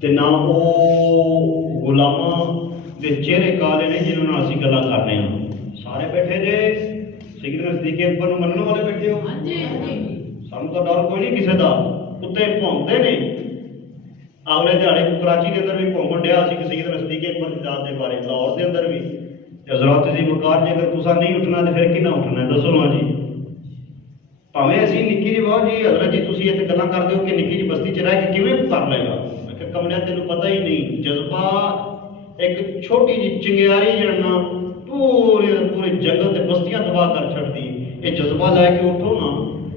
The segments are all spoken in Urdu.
تے نہ وہ غلاماں دے چہرے کالے نے جنہوں نے اسی گلاں کرنے ہیں. سارے بیٹھے جے سیدنا صدیق اکبر نوں منن والے بیٹھے ہو. سانوں تو ڈر کوئی نہیں کسی دا. کتے بھونکتے نے. اگلے دیہڑے کراچی کے اندر بھی بھونکن ڈیا سی کہ سیدنا صدیق اکبر کی ذات کے بارے. لاہور کے اندر بھی حضرات عزیز وقار جی اگر تسا نہیں اٹھنا تو پھر کنا اٹھنا ہے دسو نا جی. پاویں اسی نکی جی بہت جی حضرت جی تسی اتنے گلاں کرتے ہو کہ نکی جی بستی چ رہ کے کیویں کر لے گا. میں کہ کملیا تینوں پتہ ہی نہیں. جذبہ ایک چھوٹی جی چنگیاری جڑنا پورے جنگل تے بستیاں تباہ کر چھڑتی. یہ جذبہ لے کے اٹھو نا.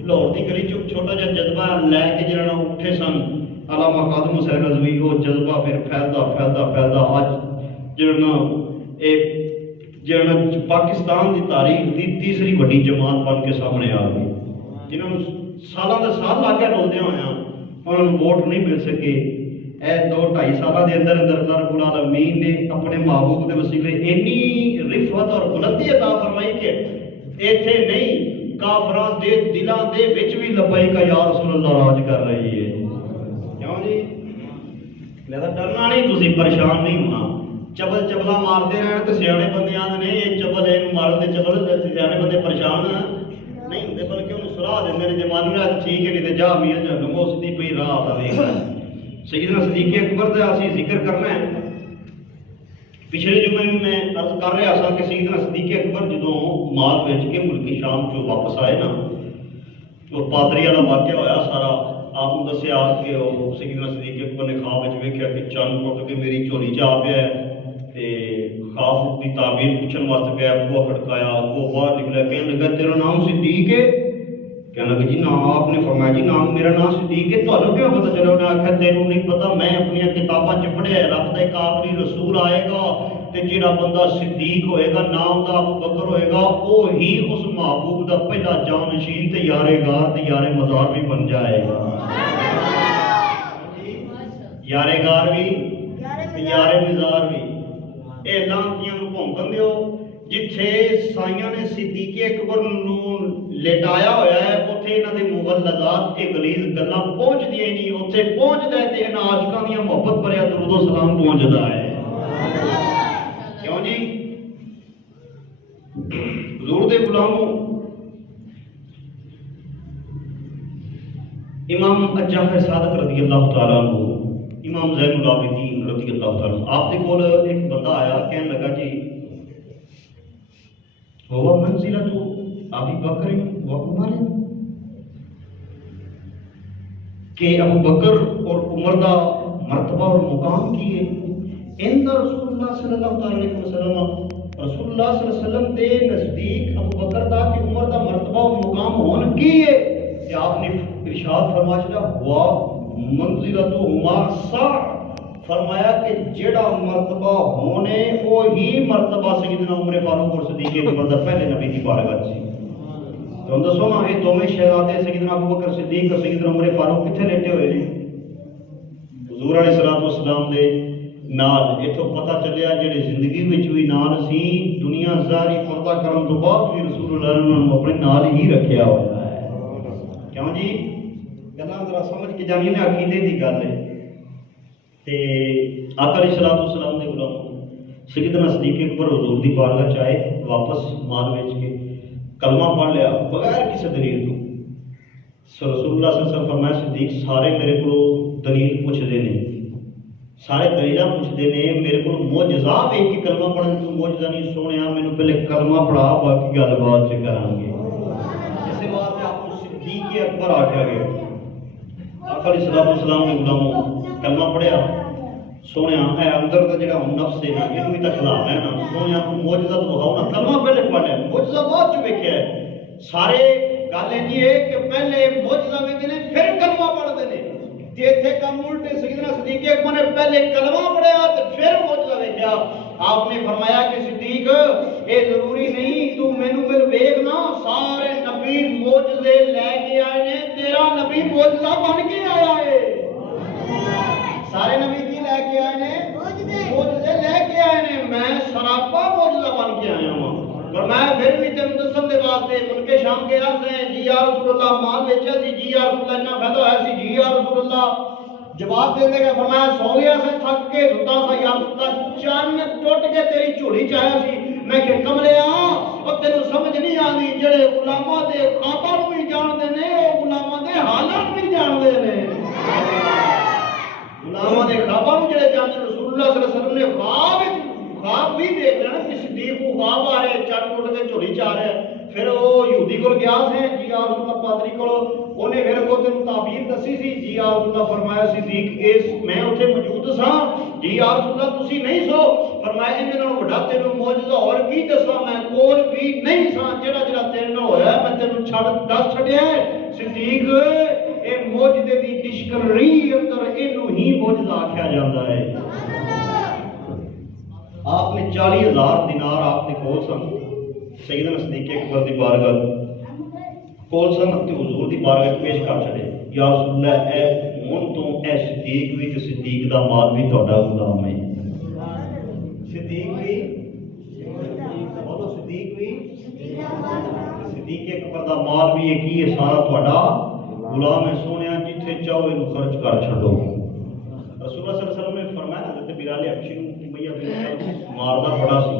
لاہور کی گلی چ چھوٹا جہا جذبہ لے کے جڑنا اٹھے سن علامہ قادم حسین رضوی. وہ جذبہ پھر پھیلدا اج جڑنا پاکستان کی تاریخ کی تیسری وڈی جماعت بن کے سامنے آ گئی. جنہوں نے سالاں دے سال لا کے رولدے ہوئے ہیں انہوں نے ووٹ نہیں مل سکے. اے 2-2.5 سالوں کے اندر اللہ رب العالمین نے اپنے محبوب کے وسیلے اینی رفعت اور بلندی عطا فرمائی کہ ایتھے نہیں کافراں دے دلاں دے وچ بھی لبیک یا رسول اللہ راج کر رہی ہے. کیوں جی؟ لہذا ڈرنا نہیں, تسی پریشان نہیں ہونا. چبل چبلا مارتے رہن تو سیانے بندے آدھے نے یہ چبل ہے مارن دے چبل سیانے بندے پریشان نہیں ہوندے بلکہ انہوں سراہ دیندے نے. جے مان لیا ٹھیک ہے نہیں تے جا میاں جا لو اس دی کوئی راہ تا ویکھ. سیدنا صدیق اکبر دا اسی ذکر کرنا ہے. پچھلے جمعے میں عرض کر رہا سا کہ سیدنا صدیق اکبر جدوں مال بیچ کے ملکی شام چوں واپس آئے نا تو پادری والا واقعہ ہویا سارا آپ کو دسیا کہ وہ سیدنا صدیق اکبر نے خواب وچ ویکھیا کہ چند ٹوٹ کے میری جھولی چ آ پیا ہے. خواب کی تعبیر پوچھنے واسطے گیا, بوا کھڑکایا, وہ باہر نکلا. کہنے لگا تیرا نام صدیق ہے؟ کہنے لگا جی نام. آپ نے فرمایا جی نام میرا نام صدیق ہے. تمہیں کیوں پتا چلا؟ انہیں آخیا تینوں نہیں پتا, میں اپنی کتاباں چ پڑھیا ہے رب کا ایک آخری رسول آئے گا تے جڑا بندہ صدیق ہوئے گا نام دا ابو بکر ہوئے گا وہی اس محبوب دا پہلا جانشین تے یارے گار تے یارے مزار بھی بن جائے گا. یارے گار بھی یارے مزار بھی. اے لانتیاں نوں بھونکن دیو. جتھے سائیاں نے صدیق اکبر نوں لٹایا ہویا ہے اوتھے انہاں دے مغلظات تے غلیظ گلاں پہنچدیاں نہیں. اوتھے پہنچدا ہے تے انہاں عاشقاں دیاں محبت بھریا درود و سلام پہنچدا ہے. کیوں جی؟ حضور دے غلاموں امام جعفر صادق رضی اللہ تعالیٰ عنہ, امام زین العابدین رضی اللہ تعالیٰ عنہ, آپ کے کول ایک بندہ آیا کہنے لگا جی ہوا منزلۃ ابی بکر و عمر, کہ ابو بکر اور عمر دا مرتبہ اور مقام کی ہے عند رسول اللہ صلی اللہ علیہ وسلم. رسول اللہ صلی اللہ علیہ وسلم دے نزدیک ابو بکر دا کہ عمر دا مرتبہ اور مقام ہون کی ہے کہ آپ نے ارشاد فرمایا ہوا منزلتہما سع, فرمایا کہ جڑا مرتبہ ہونے وہی مرتبہ سیدنا عمر فاروق اور صدیق اکبر دا پہلے نبی کی بارگاہ سی. تو دسو نا یہ دونوں شہزادے سیدنا ابو بکر صدیق اور سیدنا عمر فاروق کتنے لیٹے ہوئے ہیں؟ حضور علیہ الصلوۃ والسلام دے نال. اتوں پتہ چلیا جڑے زندگی وچ بھی نال سی دنیا ظاہری پردہ کرن تو بعد بھی رسول اللہ نے اپنے نال ہی رکھیا ہوا ہے. کیوں جی؟ گلاں ذرا سمجھ کے جانی نے عقیدے دی گل ہے. تے آقا علیہ الصلوۃ والسلام دے غلام سیدنا صدیق اکبر حضور دی بارگاہ چ آئے واپس مال بیچ کے کلمہ پڑھ لیا بغیر کسی دلیل کو. رسول اللہ صلی اللہ علیہ وسلم فرمایا صدیق سارے میرے کو دلیل پوچھتے ہیں, سارے دلیلاں پوچھتے ہیں, میرے کو معجزہ ایک ہی کلمہ پڑھن تو معجزہ نہیں سونیا, مینوں پہلے کلمہ پڑھا باقی گل بات سے کریں گے. اسی واسطے آپ کو صدیق اکبر آکھیا گیا. آقا علیہ الصلوۃ والسلام نے غلاموں کلمہ پڑھیا سونیا اے اندر دا جڑا نفس ہے نا یہ بھی تک کھلا ہے نا سونیا معجزہ تو دکھاؤ نا. کلمہ پہلے پڑھ لیا معجزہ بعد چ ویکھیا ہے. سارے گل یہ ہے کہ پہلے معجزہ ویکھدے نے پھر کلمہ پڑھدے نے. تے ایتھے کم الٹے سیدنا صدیق اکبر نے پہلے کلمہ پڑھیا تے پھر معجزہ ویکھیا. آپ نے فرمایا کہ صدیق اے ضروری نہیں تو مینوں پھر ویکھ نا, سارے نبی معجزے لے کے آئے نے, تیرا نبی معجزہ بن کے آیا ہے. سارے نبی کی لے کے آئے نے معجزے لے کے آئے نے, میں سراپا معجزہ بن کے آیا ہوں. اور میں پھر بھی تینوں دسن دے واسطے ملک شام کے عرض ہیں جی یا رسول اللہ مال بیچا سی, جی یا رسول اللہ اتنا فائدہ ہوا سی, جی یا رسول اللہ جواب دے گا فرمایا سو گیا سے تھک کے ستا سا یا ستا چان ٹوٹ کے تیری جھولی چایا سی میں کہ کملیا او تینوں سمجھ نہیں آندی جڑے غلاماں دے خواباں نوں بھی جان دے نے او غلاماں دے حالات بھی جان دے نے غلاماں دے خواباں نوں جڑے جان دے رسول اللہ صلی اللہ علیہ وسلم نے خواب بھی دیکھ لینا کہ صدیق کو خواب آ رہے چان ٹوٹ کے جھولی چا رہے پھر وہ یہودی کول گیا سے جی یا رسول اللہ پادری کول انہیں پھر کو تینوں تعبیر دسی سی جی یا رسول اللہ فرمایا صدیق اس میں اتنے موجود سا جی یا رسول اللہ تسی نہیں سو فرمایا ان دنوں بڑا تینوں معجزہ اور کی دسا میں کول بھی نہیں سا جڑا جڑا تیرے نال ہویا میں تینوں چھڑ دس چھڈیا صدیق اے معجزے دی ڈکشنری اندر اینو ہی معجزہ آکھیا جاندا ہے آپ نے 40,000 دینار آپ نے کول سن سیدنا صدیق اکبر دی بارگاہ کول سن تے حضور دی بارگاہ پیش کر چھڑے یا رسول اللہ اے ہن تو اے صدیق بھی تے صدیق دا مال بھی تہاڈا غلام ہے صدیق بھی بولو صدیق بھی صدیق اکبر دا مال بھی ایک ہی سارا تہاڈا غلام ہے سونیا جتھے چاہو اینو خرچ کر چھڈو رسول اللہ صلی اللہ علیہ وسلم نے فرمایا حضرت بلال حبشی نوں ماردا بڑا سی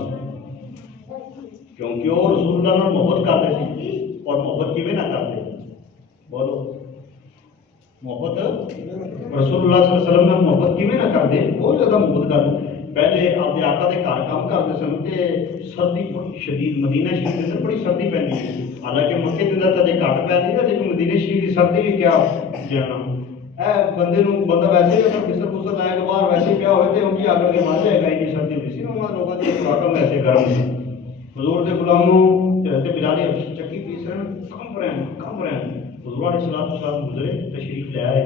کیونکہ وہ رسول اللہ نال محبت کرتے سی اور محبت کیویں نہ کرتے بولو محبت رسول اللہ صلی اللہ علیہ وسلم نال محبت کیویں نہ کرتے بہت زیادہ محبت کرتے پہلے اپنے آقا دے گھر کام کرتے سن تے سردی بڑی شدید مدینہ شریف کے اندر بڑی سردی پیندی ہے حالانکہ مکے دے اندر تے گھٹ پیندی ہے لیکن مدینہ شریف کی سردی بھی کیا جانا اے بندے نوں بندہ ویسے ہی اگر بستر بستر لائے کے باہر ویسے پیا ہوئے تے ان کی اگل کے مار جائے گا اتنی سردی ہوتی سی نا لوگوں کی خوراکاں ویسے گرم سی حضور دے غلاموں حضرت بلال حبشی چکی پیس رہے ہیں کم رہے ہیں حضور علیہ الصلوۃ والسلام گزرے تشریف لے آئے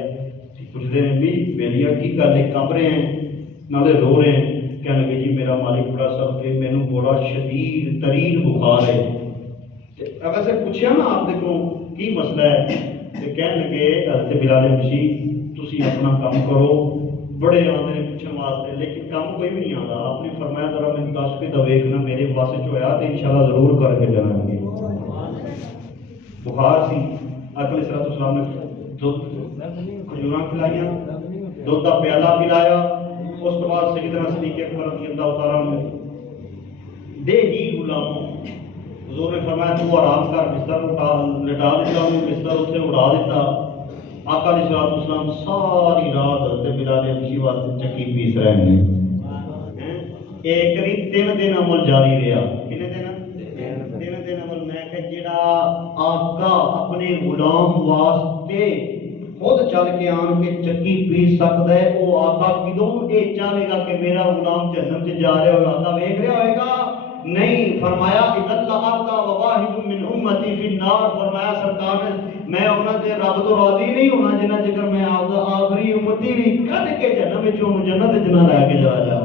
پوچھتے ہیں بھی بیلیا کی گل ہے کم رہے ہیں نالے رو رہے ہیں کہنے لگے جی میرا مالک بڑا سخت ہے مینوں بڑا شدید ترین بخار ہے ویسے پوچھا نا آپ دیکھو کی مسئلہ ہے کہ کہنے لگے حضرت بلال حبشی تسی اپنا کام کرو بڑے آتے ہیں پوچھنے واسطے لیکن کام کوئی بھی نہیں آتا آپ نے فرمایا ذرا میں 10 پہ ویکھنا میرے واسے جو ہویا تو انشاءاللہ ضرور کر کے جائیں گے بخار سی آقا علیہ السلام نے کھجوراں کھلائیاں دودھ کا پیالہ پلایا اس کے بعد سیدنا صدیق اکبر رضی اللہ تعالیٰ عنہ دے ہی غلاموں حضور نے فرمایا تو آرام کر بستر لٹا دیتا ہوں بستر اسے اڑا دیتا آقا علیہ السلام ساری رات حضرت بلال حبشی واسطے چکی پیس رہے ہیں ایک نہیں 3 دن عمل جاری رہا کتنے دن 3 دن عمل میں کہ جڑا آقا اپنے غلام واسطے خود چل کے آن کے چکی پیس سکتا ہے وہ آقا کدوں یہ چاہے گا کہ میرا غلام جہنم سے جا رہا ہوگا آقا ویکھ رہا ہوئے گا نہیں فرمایا اذا لغرت وواحد من امتی فی النار فرمایا سرکار نے میں انہاں تے رب تو راضی نہیں ہونا جنہ چکر میں آخری امتی بھی کڈ کے جہنم وچوں جنت وچ نہ لے کے چلا جا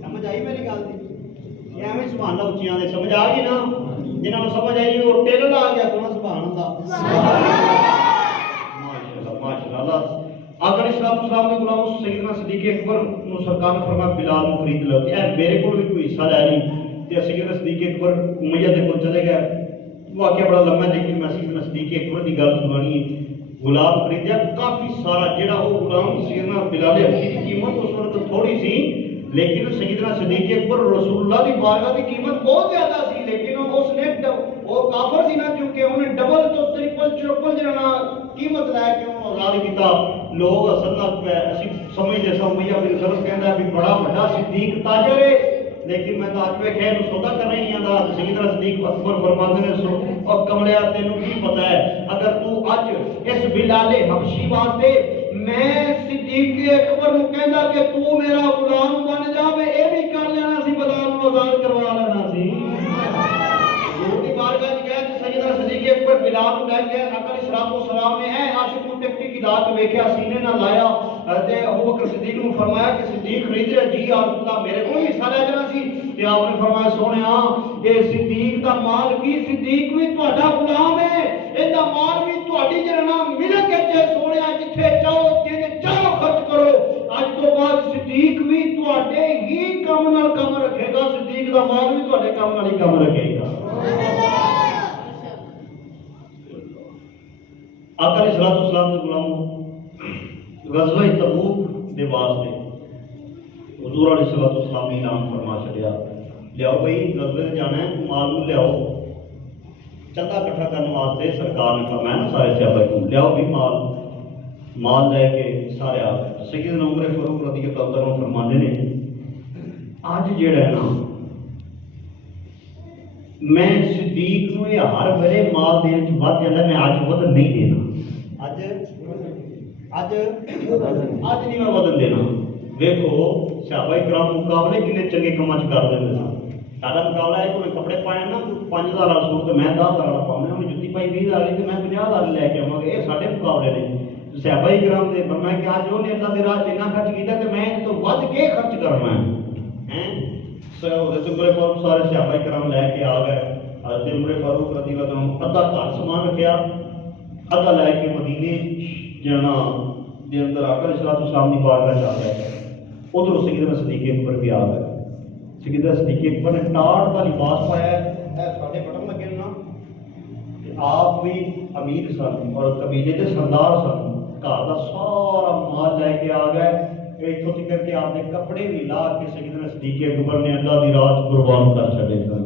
سمجھ آئی میری گل دی یہ ایویں سبحان اللہ اچیاں دے سمجھ آ گئی نا جنہاں نوں سمجھ آئی وہ ٹیل لا گیا کون سبحان اللہ ماشاءاللہ اللہ آقا علیہ السلام کے غلام سیدنا صدیق اکبر نو سرکار نے فرمایا بلال نو خرید لو اے میرے کول بھی کوئی حصہ لے نہیں تے سیدنا صدیق اکبر امیہ دے کول چلے گئے واقعہ بڑا لمبا ہے لیکن میں سیدنا صدیق اکبر دی گل سنانی ہے غلام خریدیا کافی سارا جڑا وہ غلام سیدنا بلال حبشی دی قیمت اس وقت تھوڑی سی لیکن سیدنا صدیق اکبر رسول اللہ دی بارگاہ دی قیمت بہت زیادہ سی لیکن اس نے وہ کافر سی نا کیونکہ انہیں ڈبل تو ٹرپل چوپل جنا قیمت لے کے انہوں آزاد کیتا لوگ اصل اسی سمجھتے سو امیہ بن خلف کہندا ہے بھی بڑا بڑا صدیق تاجر ہے لیکن میں تو اج پہ خیر سودا کر رہی ہوں دا سیدنا صدیق اکبر فرماتے ہیں سو اور کملیا تینوں کی پتہ ہے اگر تو اج اس بلال حبشی واسطے میں صدیق اکبر نو کہندا کہ تو میرا غلام بن جا میں اے بھی کر لینا سی بلال نو آزاد کروا لینا سی دی بارگاہ وچ گئے تے سیدنا صدیق اکبر بلال نو لے کے آقا علیہ السلام نے اے عاشق نو ٹکٹی کی داد ویکھیا سینے نال لایا تے ابوبکر صدیق نو فرمایا کہ صدیق خرید رہا جی یا رسول اللہ میرے کو حصہ لے جانا سی تے آپ نے فرمایا سونیا اے صدیق دا مال کی صدیق بھی تہاڈا غلام ہے اے دا مال بھی تہاڈی جڑا ملک وچ سونیا جتھے چاہو تے چاہو خرچ کرو اج تو بعد صدیق بھی تہاڈے ہی کام نال کام رکھے گا صدیق دا مال بھی تہاڈے کام نال ہی کام رکھے گا آقا علیہ السلام کے غلاموں غزوہ تبوک دے واسطے حضور علیہ الصلوۃ والسلام نے اعلان فرما چھڈیا لیاؤ بھائی غزوے تے جانا ہے مال نو لیاؤ چندہ اکٹھا کرنے واسطے سرکار نے فرمایا نا سارے صحابہ کو لیاؤ بھی مال لے کے سارے آ گئے سیدنا عمر فاروق رضی اللہ عنہ فرماندے نے اج جڑا ہے نا میں صدیق نو یہ ہر ویلے مال دین چ ود جاندا میں اج ود نہیں دینا اج نہیں میں ودن دینا ویکھو صحابہ کرام مقابلے کنے چنگے کماں چ کر دیندے سن سارا مقابلہ ہے کوئی کپڑے پائے نا 5000 والا سوٹ تو میں 10000 والا پاؤں انہیں جُتی پائی 20000 والی تو میں 50000 لے کے آواں گا یہ سارے مقابلے نے صحابہ کرام دے فرمایا کہ اج انہیں اللہ دے راہ اتنا خرچ کیتا تے میں تو ود کے خرچ کرنا ہے حضرت عمر فاروق سارے صحابہ کرام لے کے آ گئے حضرت عمر فاروق رضی اللہ عنہ ادھا گھر سامان رکھیا ادھا لے کے مدینے جانا دے اندر آقا علیہ السلام کی بارگاہ چ آ گئے ادھر سیدنا صدیق اکبر بھی آ گئے سیدنا صدیق اکبر نے ٹاٹ کا لباس پایا ہے ساڈے بٹن لگے نا آپ بھی امیر سن اور قبیلے کے سردار سن گھر کا سارا مال لے کے آ گئے اتوں تک کہ آپ نے کپڑے بھی لا کے سیدنا صدیق اکبر نے اللہ کی راہ قربان کر چھڈے سن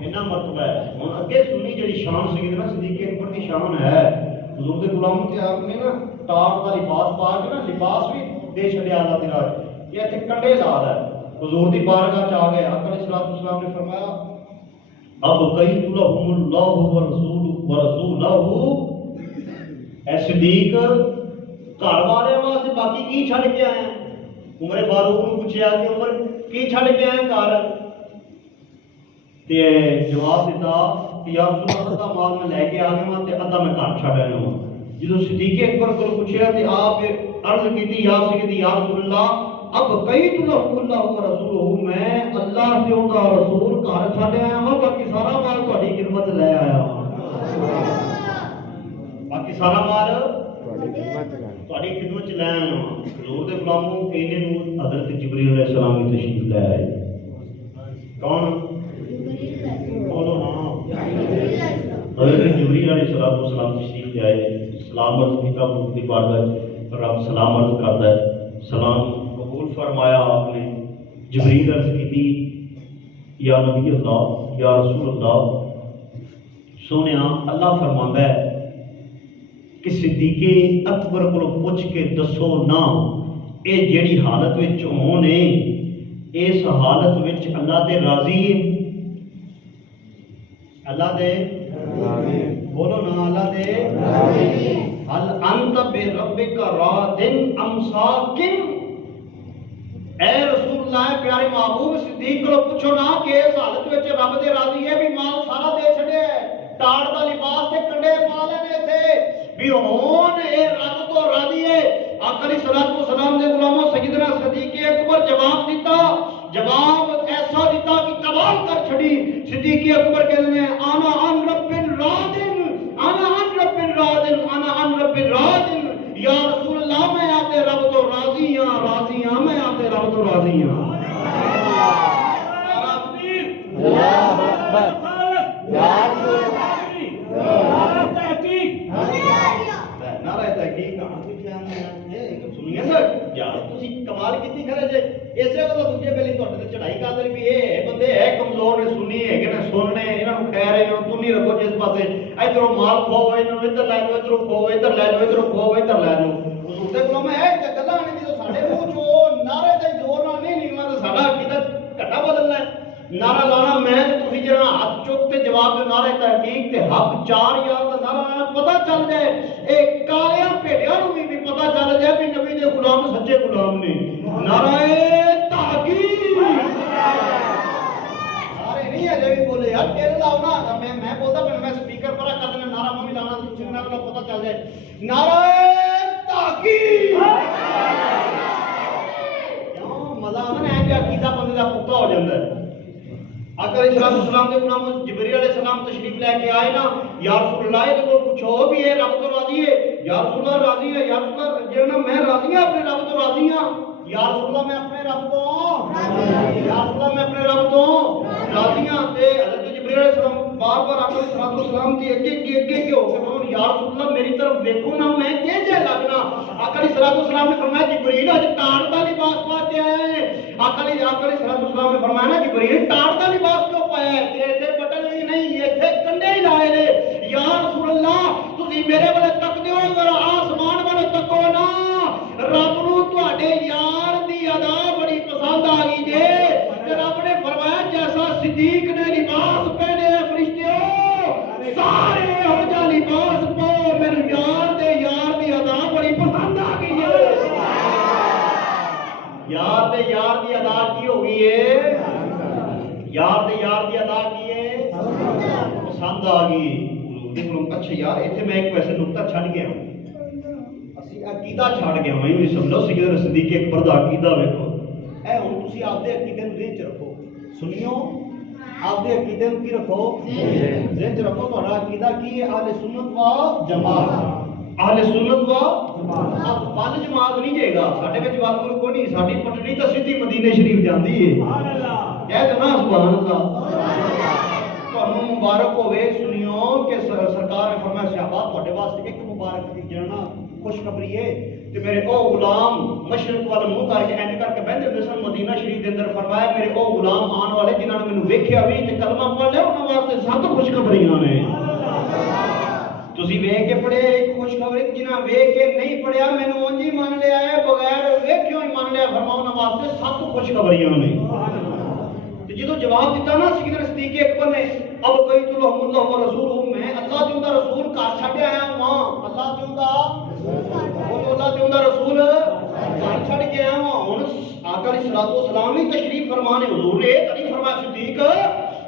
اتنا مرتبہ ہے ہوں اگے سنی جی شان سیدنا صدیق اکبر کی شان ہے حضور کے غلام کے آپ نے نا ٹاپ کا لباس پا کے نا لباس بھی دے چھڈیا اللہ کی راہ یہ اتنے کنڈے لا ہے حضور دی بارگاہ چ آ گئے آقا علیہ السلام نے فرمایا اب قیت لهم اللہ ورسولہ اے صدیق گھر والے واسطے باقی کی چھڈ کے آئے ہیں عمر فاروق نے پوچھا کہ عمر کی چھڈ کے آئے گھر تے جواب دیتا کہ یا رسول اللہ دا مال میں لے کے آ گیا تے ادھا میں گھر چھڈ آیا ہوں جدو صدیق اکبر کو پوچھا تے آپ عرض کیتی یا سیدی یا رسول اللہ اب قیت لهم اللہ ورسولہ میں اللہ سے ان کا رسول گھر چھڈ آیا ہوں باقی سارا مال تہاڈی خدمت لے آیا ہوں باقی سارا مال تہاڈی خدمت چ لے آیا ہوں حضور دے غلاموں کہنے نو حضرت جبریل علیہ السلام کی تشریف لے آئے کون بولو ہاں حضرت جبریل علیہ السلام تشریف لے آئے سلام عرض کیتا حضور دی بارگاہ رب سلام عرض کرتا ہے سلام قبول فرمایا آپ نے جبریل عرض کی یا نبی اللہ یا رسول اللہ سونیا اللہ فرماندا ہے کہ صدیق اکبر کو پوچھ کے دسو نا اے جیڑی حالت وچ ہون ہے اس حالت وچ اللہ تے راضی ہے اللہ دے بولو نا اللہ دے حل انت بربک راضٍ ام ساکن اے رسول اللہ پیارے محبوب صدیق کو پوچھو نا کہ اس حالت وچ رب دے راضی ہے بھی مال سارا دے چھڑیا ہے ٹاڑ دا لباس تے کنڈے پا لینے تھے بھی ہون اے رب تو راضی ہے آقا علیہ الصلوۃ والسلام دے غلاموں سیدنا صدیق اکبر جواب دیتا جواب ایسا دیتا کہ کمال کر چھڑی صدیق اکبر کہنے انا عن رب راضٍ انا عن رب راضٍ انا عن رب راضٍ یا رسول اللہ میں آتے رب تو راضی ہاں میں آتے رب تو راضی ہاں اللہ اکبر یا رسول نعرہ تحقیق کہاں سے کیا ہے سنیے سر یار تسی کمال کیتی کھڑے جے ایسے کو دوجے بیلی تہاڈے تے چڑھائی کر دے بھی اے بندے ہے کمزور نے سنی ہے کہ نہ سننے انہاں نوں خیر ہے انہاں تو نہیں رکھو جس پاسے ادھروں مال کھو انہاں نوں ادھر لے جاؤ ادھروں کھو ادھر لے جاؤ ادھروں کھو ادھر لے جاؤ حضور دے کولوں ہے تے گلاں نے جو ساڈے منہ چوں نعرے تے زور نال نہیں نکلنا تے ساڈا عقیدہ گھٹا بدلنا ہے نعرہ لانا میں تے تسی جڑا ہاتھ چک تے جواب دے نعرہ تحقیق تے حق 4 یار دا نعرہ لانا پتہ چل جائے اے کالیاں بھیڑیاں نوں بھی پتہ چل جائے کہ نبی دے غلام سچے غلام نے نعرہ تحقیق سارے نہیں اجے بھی بولے یار تیرے لاؤ نا میں بولدا پھر میں سپیکر پر کر دینا نعرہ میں بھی لانا سننا والا پتہ چل جائے نعرہ تحقیق کیوں مزہ آنا ہے کہ عقیدہ بندے دا پختہ ہو جاندا ہے آقا علیہ السلام دے غلام جبریل علیہ السلام تشریف لے کے آئے نا یا رسول اللہ یہ کو پوچھو بھی ہے رب تو راضی ہے یا رسول اللہ راضی ہے یا رسول اللہ جو نا میں راضی ہوں اپنے رب تو راضی ہوں یا رسول اللہ میں اپنے رب تو یا رسول اللہ میں اپنے رب تو راضی ہوں تے حضرت جبریل علیہ السلام بار بار آقا علیہ السلام کی اگے ہو کے یا رسول اللہ میری طرف دیکھو نا میں کیسے لگنا. آقا علیہ السلام نے فرمایا جبریل آج ٹاٹ کا لباس پا کے آیا ہے. آقا علیہ السلام نے فرمایا نا جبریل ٹاٹ کا لباس کیوں پایا ہے؟ ایتھے بٹن ہی نہیں ایتھے کنڈے ہی لائے نے. یا رسول اللہ تسی میرے والے تکدے ہو ذرا آسمان والے تکو نا. رب نو تواڈے یار دی ادا بڑی پسند آ گئی جے. تے رب نے فرمایا جیسا صدیق نے لباس پہنے فرشتیوں سارے ہو جا لباس پاؤ میرے یار دی ادا بڑی پسند آ گئی ہے. یار دی ادا کی ہو گئی ہے؟ یار دی ادا کی ہے پسند آ گئی. اچھا یار اتنے میں ایک ویسے نقطہ چھڑ گیا ہوں. اسی عقیدہ چھڑ گیا ہوں. یہ سمجھو سیدنا صدیق اکبر دا عقیدہ ویکھو. اے ہن تسی آپ دے عقیدے نوں ذہن چ رکھو. سنیو آپ دے عقیدے نوں کی رکھو ذہن چ رکھو. تہاڈا عقیدہ کی ہے؟ اہل سنت و جماعت. اہل سنت و اب پنج جماعت نہیں جائے گا ساڈے وچ وال ملک کوئی نہیں. ساڈی پٹڑی تے سیدھی مدینے شریف جاندی ہے. سبحان اللہ کہہ دو نا سبحان اللہ. تانوں مبارک ہوے. سنیو کہ سرکار نے فرمایا صحابہ تواڈے واسطے ایک مبارک دی جانا خوشخبری ہے. تے میرے او غلام مشرق والا منہ کر کے اینج کر کے بہندے ہوندے سن مدینہ شریف دے اندر. فرمایا میرے او غلام آن والے جنہاں نے مینوں ویکھیا بھی تے کلمہ پڑھ لیا انہاں واسطے 7 خوشخبریاں نے. تسی ویکھ کے پڑھے ایک خوشخبری, جنہاں ویکھ کے نہیں پڑھیا مینوں اونج ہی مان لیا ہے بغیر ویکھیوں ہی مان لیا. فرمایا انہاں واسطے 7 خوشخبریاں نے. تے جدوں جواب دیتا نا سیدنا صدیق اکبر نے اب کوئی تو اللہ و رسول میں اللہ چاہتا رسول گھر چھڈ آیا ہاں. اللہ چاہتا رسول گھر چھڈ کے آیا ہاں. ہن آقا علیہ السلام بھی تشریف فرمانے حضور نے نہیں فرمایا صدیق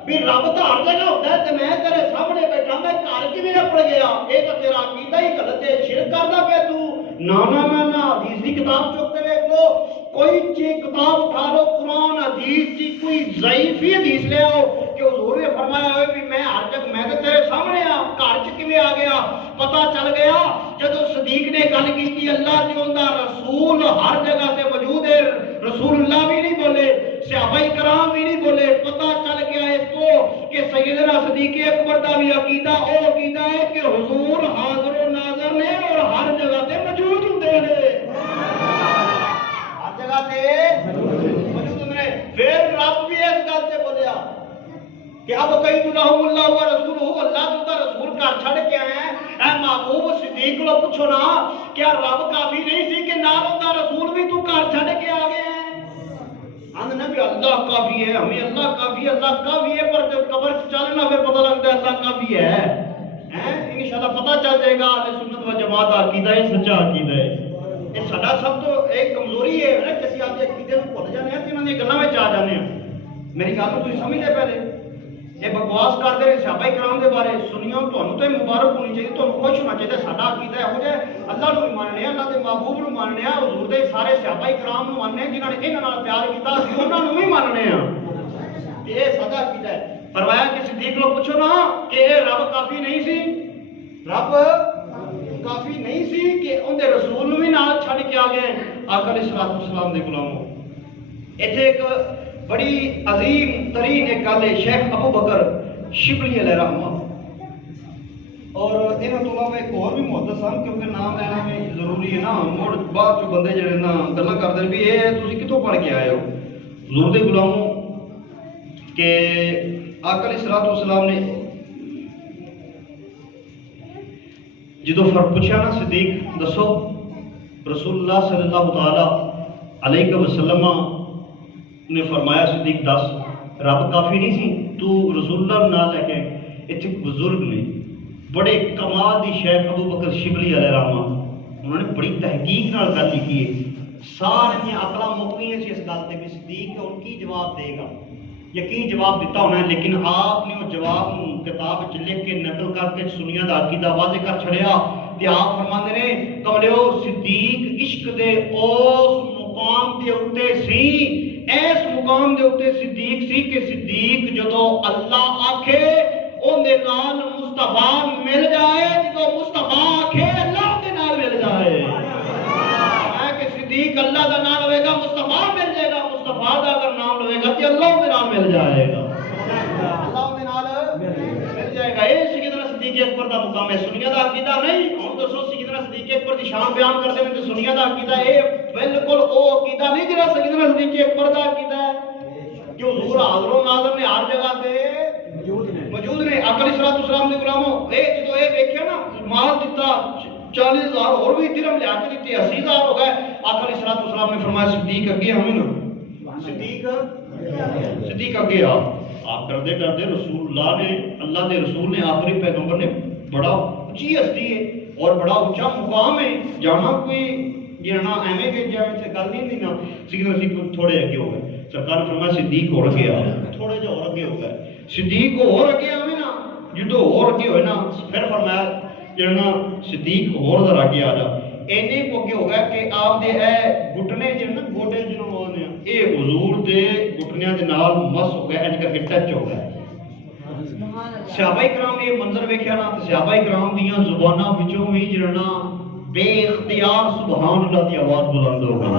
بھی رب تو ہر جگہ ہوتا ہے تے میں تیرے سامنے بیٹھا میں گھر کیویں اپڑ گیا؟ یہ تو تیرا عقیدہ ہی غلط ہے. شرک کردا پیا تو. نا حدیث کی کتاب چوک کے دیکھ لو. کوئی چیز کتاب اٹھا لو قرآن حدیث کی کوئی ضعیف ہی حدیث لے آؤ کہ حضور نے فرمایا ہوئے بھی میں ہر جگہ میں تو تیرے سامنے آ گھر چ کیویں آ گیا؟ پتہ چل گیا جدو صدیق نے گل کی اللہ چاہتا رسول ہر جگہ سے موجود ہے. رسول اللہ بھی نہیں بولے صحابہ کرام بھی نہیں بولے. پتہ چل گیا اس کو کہ سیدنا صدیق اکبر دا بھی عقیدہ او عقیدہ ہے کہ حضور حاضر و ناظر نے اور ہر جگہ سے موجود ہوتے ہیں. ہر جگہ سے موجود ہوتے ہیں. پھر رب بھی اس گل سے بولیا کہ اب کہیں تو لہم اللہ و رسول اللہ تو رسول گھر چھڑ کے آئے ہیں. اے محبوب صدیق لو پوچھو نا کیا رب کافی نہیں سی کہ نال ہوتا رسول بھی تو گھر چھڑ کے آ گئے ہیں؟ آندھنا بھی اللہ کافی ہے ہمیں اللہ کافی ہے پر جب قبر چلنا پھر پتہ لگتا ہے اللہ کافی ہے. انشاءاللہ پتہ چل جائے گا اہل سنت و جماعت عقیدہ ہے سچا عقیدہ ہے. یہ ساڈا سب تو ایک کمزوری ہے نا کہ اسی آپ کے عقیدے کو بھول جانے ہیں تے انہاں دی گلاں وچ آ جانے ہیں. میری گل تو تسی سمجھدے پہلے یہ بکواس کرتے رہے صحابہ کرام دے بارے. سنیو تانوں تے مبارک ہونی چاہیے تانوں خوش ہونا چاہیے. ساڈا عقیدہ ہے ہو جائے اللہ نو ماننے اللہ دے محبوب نو ماننے حضور دے سارے صحابہ کرام نو ماننے جنہاں نے انہاں نال پیار کیتا اسی انہاں نو بھی ماننے ہاں. یہ ساڈا عقیدہ ہے. فرمایا کہ صدیق لو پوچھو نا کہ رب کافی نہیں سی رب کافی نہیں سی کہ ان دے رسول نو بھی نال چھڈ کے آ گئے آقا علیہ السلام دے غلاموں. ایتھے ایک بڑی عظیم ترین ایک گل ہے شیخ ابو بکر شبلی علیہ رحمہ اور انہاں تو علاوہ ایک اور بھی محدث سن کیونکہ نام لینا بھی ضروری ہے نا. مڑ بعد چ بندے جڑے نا گلاں کردے بھی اے تسی کتھوں پڑھ کے آئے ہو حضور دے غلاموں کہ آقا علیہ السلام نے جدو پوچھا نا صدیق دسو رسول اللہ صلی اللہ تعالی علیہ وسلم نے فرمایا صدیق دس رب کافی نہیں سی تو رسول اللہ نہ لے کے. اتنے بزرگ نے بڑے کمال دی شیخ ابو بکر شبلی علیہ رحمہ انہوں نے بڑی تحقیق نال گل لکھی ہے. ساری عقلاں مک گئی سی اس گل تے کہ صدیق ان کی جواب دے گا. یقین جواب دیتا ہونا ہے لیکن آپ نے وہ جواب کتاب وچ لکھ کے نقل کر کے سنیاں دا عقیدہ واضح کر چھڑیا تے آپ فرماندے نے کملیو صدیق عشق دے اس مقام دے اوتے سی ایس مقام دے اوتے صدیق سی کہ صدیق جدو اللہ آکھے اون دے نال مصطفیٰ مل جائے جدو مصطفیٰ آکھے اللہ دے نال مل جائے. کہ صدیق اللہ دا نام لے گا مصطفیٰ مل جائے گا مصطفیٰ دا اگر نام لے گا تے اللہ دے نال مل جائے گا اللہ دے نال مل جائے گا. اے سیدنا صدیق صدیق اکبر دا مقام ہے، سنیاں دا عقیدہ نہیں. ہن دسو سیدنا صدیق اکبر دی شان بیان کردے نے تے سنیاں دا عقیدہ اے بالکل او عقیدہ نہیں جڑا سیدنا صدیق اکبر دا عقیدہ ہے کہ حضور حاضر و ناظر نے ہر جگہ تے موجود نے. آقا علیہ الصلوۃ والسلام دے غلاموں اے جدوں اے ویکھیا نا مال دتا 40,000 اور بھی درہم لے کے دتے 80,000 ہو گئے. آقا علیہ الصلوۃ والسلام نے فرمایا صدیق اگے آویں نا، صدیق اگے آ. آپ کردے کردے رسول اللہ نے، اللہ دے رسول نے، آخری پیغمبر نے، بڑا اونچی ہستی ہے اور بڑا اونچا مقام ہے، جانا کوئی جانا ایویں کہ جاویں تے گل نہیں دینا. سیدنا صدیق تھوڑے اگے ہو گئے. سرکار نے فرمایا صدیق اور اگے آ، تھوڑے جو اور اگے ہو گئے. صدیق اور اگے آویں نا، جدوں اور اگے ہوئے نا پھر فرمایا جڑا صدیق اور ذرا اگے آ جا. اینے کو اگے ہو گیا کہ آپ دے اے گھٹنے جن گوڈے جنوں ہونے اے حضور دے گھٹنیاں دے نال مس ہو گئے، انج کر کے ٹچ ہو گئے. صحابہ کرام نے یہ منظر ویکھیا نا تے صحابہ کرام دیاں زباناں وچوں وی جڑنا بے اختیار سبحان اللہ دی آواز بلند ہو گئی.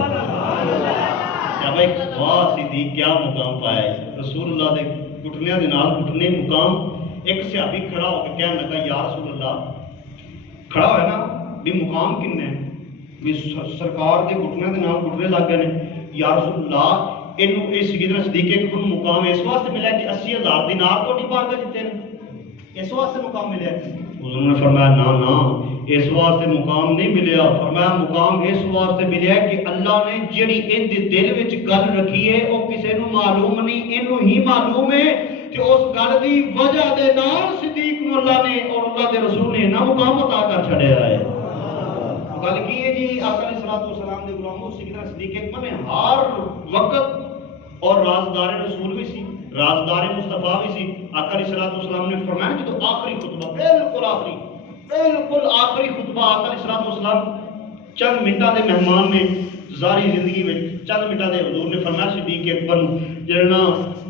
صحابہ واہ صدیق کیا مقام پایا ہے، رسول اللہ دے گھٹنیاں دے نال گھٹنے مقام. ایک صحابی کھڑا ہو کے کہنے لگا یا رسول اللہ، کھڑا ہویا نا بھی مقام کنے بھی سرکار دے گھٹنے دے نال گھٹنے لگ گئے نے. یا رسول اللہ اینو اس سیدنا صدیق اکبر کو مقام اس واسطے ملا کہ 80,000 دینار تو نہیں پار کر دیتے ہیں، اس واسطے مقام ملیا. حضور نے فرمایا نا نا اس واسطے مقام نہیں ملیا. فرمایا مقام اس واسطے ملیا کہ اللہ نے جڑی ان دے دل وچ گل رکھی ہے وہ کسے نو معلوم نہیں، اینو ہی معلوم ہے کہ اس گل دی وجہ دے نال صدیق نو اللہ نے اور اللہ دے رسول نے نہ مقام عطا کر چھڑیا ہے. گل کی ہے جی آقا علیہ الصلوۃ والسلام دے غلاموں سیدنا صدیق اکبر نے ہر وقت اور رازدار رسول بھی سی، رازدار مصطفیٰ بھی سی. آقا علیہ الصلوۃ والسلام نے فرمایا کہ تو آخری خطبہ بالکل آخری خطبہ آقا علیہ الصلوۃ والسلام چند منٹاں دے مہمان نے ظاہری زندگی میں چند منٹاں دے حضور نے فرمایا صدیق اکبر جڑنا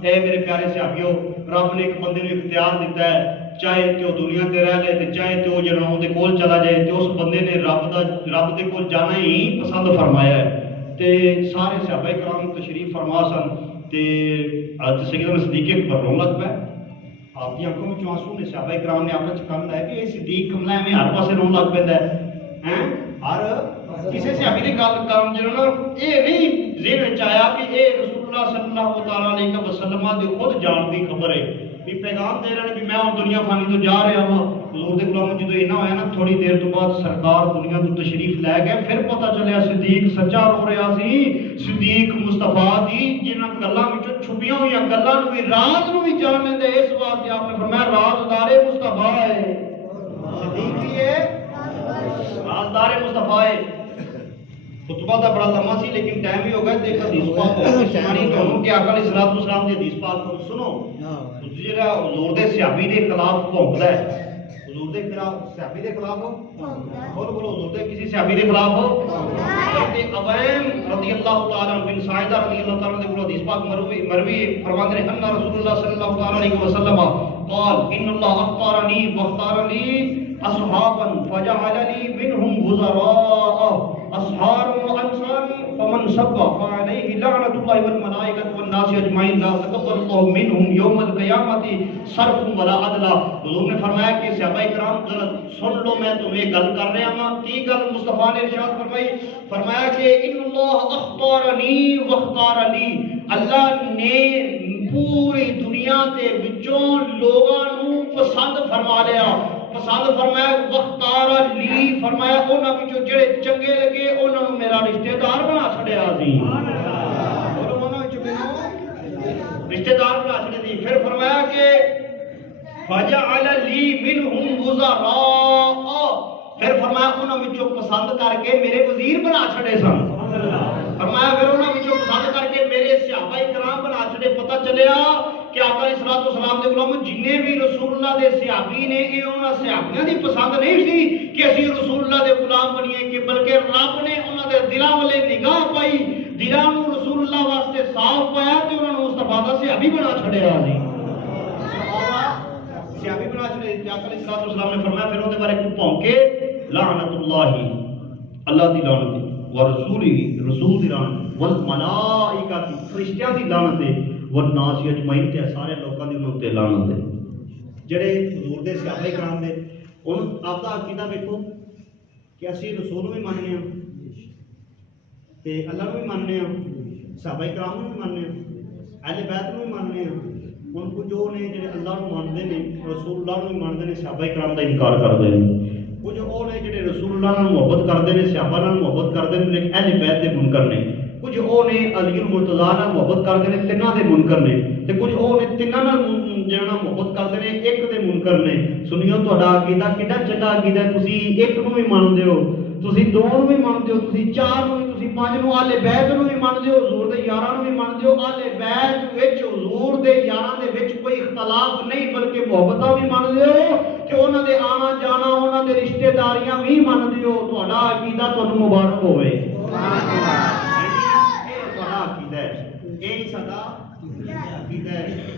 اے میرے پیارے صحابیو رب نے ایک بندے نوں اختیار دیتا ہے، چاہے تو دنیا تے رہ لے تے چاہے تو جڑا اون دے کول چلا جائے تے اس بندے نے رب دے کول جانا ہی پسند فرمایا ہے. تے سارے صحابہ کرام تشریف فرما سن تے سیدنا صدیق اکبر رون لگ پے. آپ کی آنکھوں میں آنسو نے. صحابہ کرام نے آپس کہا ہے کہ یہ صدیق کملا میں ہر پاسے رون لگ پیندا ہے. ہر کسی صحابی دی گل کرن جڑا یہ نہیں ذہن وچ آیا کہ اے رسول اللہ صلی اللہ تعالی علیہ وسلم دی خود جان دی خبر ہے بھی پیغام دے رہے بھی میں دنیا فانی تو جا رہا ہوں. حضور دے غلام جدوں اینا ہویا نا تھوڑی دیر تو بعد سرکار دنیا تو تشریف لے گئے. پھر پتہ چلیا صدیق سچا رو رہا سی. صدیق مصطفیٰ دی جنہاں گلاں وچوں چھپیاں ہوئی گلاں نوں بھی راز نوں بھی جان لیندے. اس واسطے آپ نے فرمایا رازدار مصطفیٰ ہے. صدیق بھی ہے رازدار مصطفیٰ ہے. خطبہ تو بڑا لمبا سی لیکن ٹائم بھی ہو گیا. دیکھ حدیث پاک سنانی تانوں کہ آقا علیہ الصلوۃ والسلام دی حدیث پاک کو سنو. جڑا حضور دے صحابی دے خلاف بھونکدا ہے، حضور دے خلاف صحابی دے خلاف بولو حضور دے کسی صحابی دے خلاف تے عوام رضی اللہ تعالی عنہ بن سعیدہ رضی اللہ تعالی عنہ کو حدیث پاک مروی فرماتے ہیں ان رسول اللہ صلی اللہ تعالی علیہ وسلم قال ان اللہ اختارنی واختار لی اصحابا فجعل لي منهم وزراء اصحاب وانصار فمن سب فعليه لعنة الله والملائكة والناس اجمعین لا تقبل الله منهم يوم القیامة صرف ولا عدل. حضور نے فرمایا کہ صحابہ کرام ذرا سن لو میں تمہیں گل کر رہا ہوں. کی گل مصطفیٰ نے ارشاد فرمائی؟ فرمایا کہ ان اللہ اختارنی واختار لی، اللہ نے پوری دنیا کے وچوں لوگاں نوں پسند فرما لیا. پسند فرمایا وختار لی فرمایا انہاں وچوں جڑے چنگے لگے انہاں نوں میرا رشتہ دار بنا چھڑیا سی. انہاں وچوں مینوں رشتہ دار بنا چھڑیا سی. پھر فرمایا کہ فجعل لی منهم وزراء، پھر فرمایا انہاں وچوں پسند کر کے میرے وزیر بنا چھڑے سن. فرمایا پھر انہاں وچوں پسند کر کے میرے صحابہ کرام بنا چھڑے. پتہ چلیا کہ آقا علیہ الصلوۃ والسلام دے غلام جنہیں بھی رسول اللہ دے صحابی نے یہ انہاں صحابیاں دی پسند نہیں سی کہ اسی رسول اللہ دے غلام بنیے، کہ بلکہ رب نے انہاں دے دلاں والے نگاہ پائی، دلاں نوں رسول اللہ واسطے صاف پایا تے انہاں نوں مصطفیٰ دا صحابی بنا چھڑیا سی. صحابی بنا چھڑے. آقا علیہ الصلوۃ والسلام نے فرمایا پھر اون دے بارے کو بھونکے لعنت اللہ، اللہ دی لعنت ورسولہ رسول دی لعنت والملائکہ فرشتیاں دی لعنت ہے والناس اجمعین تے سارے لوکاں دی انہاں تے لعنت ہے. جڑے حضور دے صحابہ کرام دے ہن آپ دا عقیدہ ویکھو کہ اسی رسول بھی ماننے ہاں تے اللہ نو بھی ماننے ہاں، صحابہ کرام نو بھی ماننے ہاں، اہل بیت نو بھی ماننے ہاں۔ ہن کچھ وہ نے جڑے اللہ نو مانتے ہیں، رسول اللہ نو بھی مانتے ہیں، صحابہ کرام دا انکار کرتے ہیں۔ کچھ وہ نے جڑے رسول اللہ نال محبت کرتے ہیں، صحابہ نال محبت کرتے ہیں، لیکن اہل بیت دے منکر نے۔ کچھ وہ نے علی المرتضیٰ نال محبت کرتے ہیں، تیناں دے منکر نے، تے کچھ وہ نے تیناں نال جڑا محبت کرتے ہیں، ایک دے منکر نے۔ سنیو تہاڈا عقیدہ کڈا چنگا عقیدہ ہے، تسی ایک نو بھی مانتے ہو، تسی دو نو بھی مانتے ہو، تسی چار نو بھی، تسی پانچ نو، اہل بیت نو بھی مانتے ہو، حضور دے یاراں نو بھی مانتے ہو۔ اہل بیت وچ حضور دے یاراں دے وچ کوئی اختلاف نہیں، بلکہ محبتاں بھی مانتے ہو کہ انہاں دے آنا جانا، انہاں دے رشتہ داریاں بھی مانتے ہو۔ تہاڈا عقیدہ تانوں مبارک ہوے۔ سبحان اللہ۔ یہ تہاڈا عقیدہ ہے، یہ ساڈا عقیدہ ہے۔